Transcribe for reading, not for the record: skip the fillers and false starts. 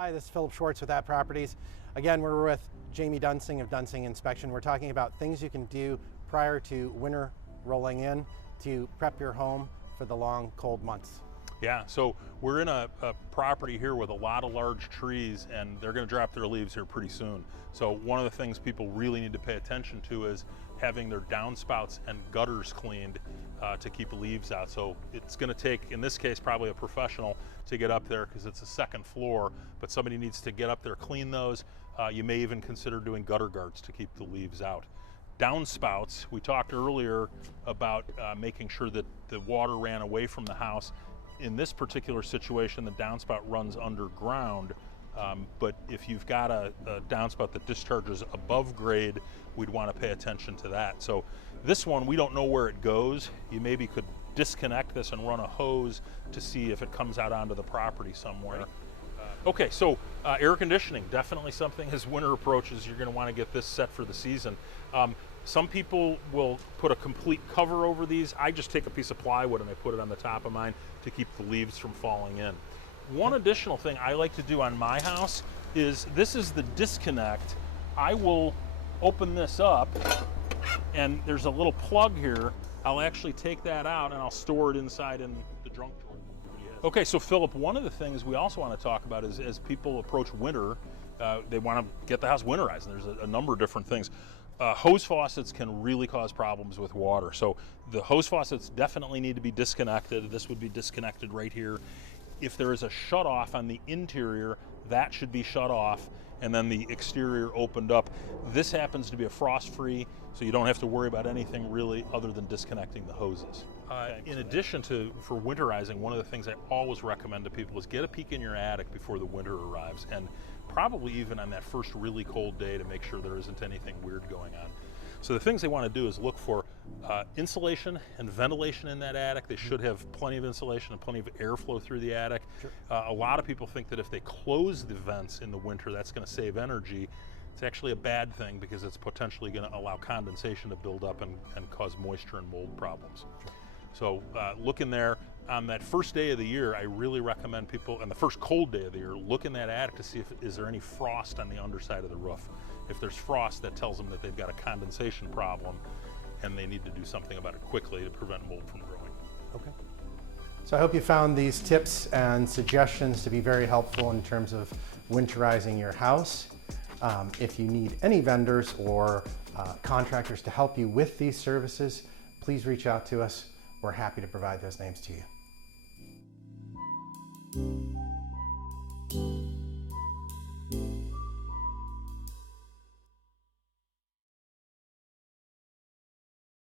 Hi, this is Philip Schwartz with At Properties. Again, we're with Jamie Dunsing of Dunsing Inspection. We're talking about things you can do prior to winter rolling in to prep your home for the long, cold months. Yeah, so we're in a property here with a lot of large trees, and they're going to drop their leaves here pretty soon. So one of the things people really need to pay attention to is having their downspouts and gutters cleaned to keep the leaves out. So it's going to take, in this case, probably a professional to get up there because it's a second floor, but somebody needs to get up there, clean those. You may even consider doing gutter guards to keep the leaves out. Downspouts, we talked earlier about making sure that the water ran away from the house. In this particular situation, the downspout runs underground, but if you've got a downspout that discharges above grade, we'd want to pay attention to that. So this one, we don't know where it goes. You maybe could disconnect this and run a hose to see if it comes out onto the property somewhere. Okay, so air conditioning, definitely something as winter approaches, you're going to want to get this set for the season. Some people will put a complete cover over these. I just take a piece of plywood and I put it on the top of mine to keep the leaves from falling in. One additional thing I like to do on my house is, this is the disconnect. I will open this up and there's a little plug here. I'll actually take that out and I'll store it inside in the junk drawer. Okay, so Philip, one of the things we also want to talk about is as people approach winter, they want to get the house winterized, and there's a number of different things. Hose faucets can really cause problems with water. So the hose faucets definitely need to be disconnected. This would be disconnected right here. If there is a shut off on the interior, that should be shut off, and then the exterior opened up. This happens to be a frost-free, so you don't have to worry about anything really other than disconnecting the hoses. In addition to, for winterizing, one of the things I always recommend to people is get a peek in your attic before the winter arrives, and probably even on that first really cold day to make sure there isn't anything weird going on. So the things they want to do is look for insulation and ventilation in that attic. They should have plenty of insulation and plenty of airflow through the attic. Sure. A lot of people think that if they close the vents in the winter, that's going to save energy. It's actually a bad thing because it's potentially going to allow condensation to build up and cause moisture and mold problems. Sure. So look in there. On that first day of the year, I really recommend people, and the first cold day of the year, look in that attic to see if is there any frost on the underside of the roof. If there's frost, that tells them that they've got a condensation problem and they need to do something about it quickly to prevent mold from growing. Okay. So I hope you found these tips and suggestions to be very helpful in terms of winterizing your house. If you need any vendors or contractors to help you with these services, please reach out to us. We're happy to provide those names to you.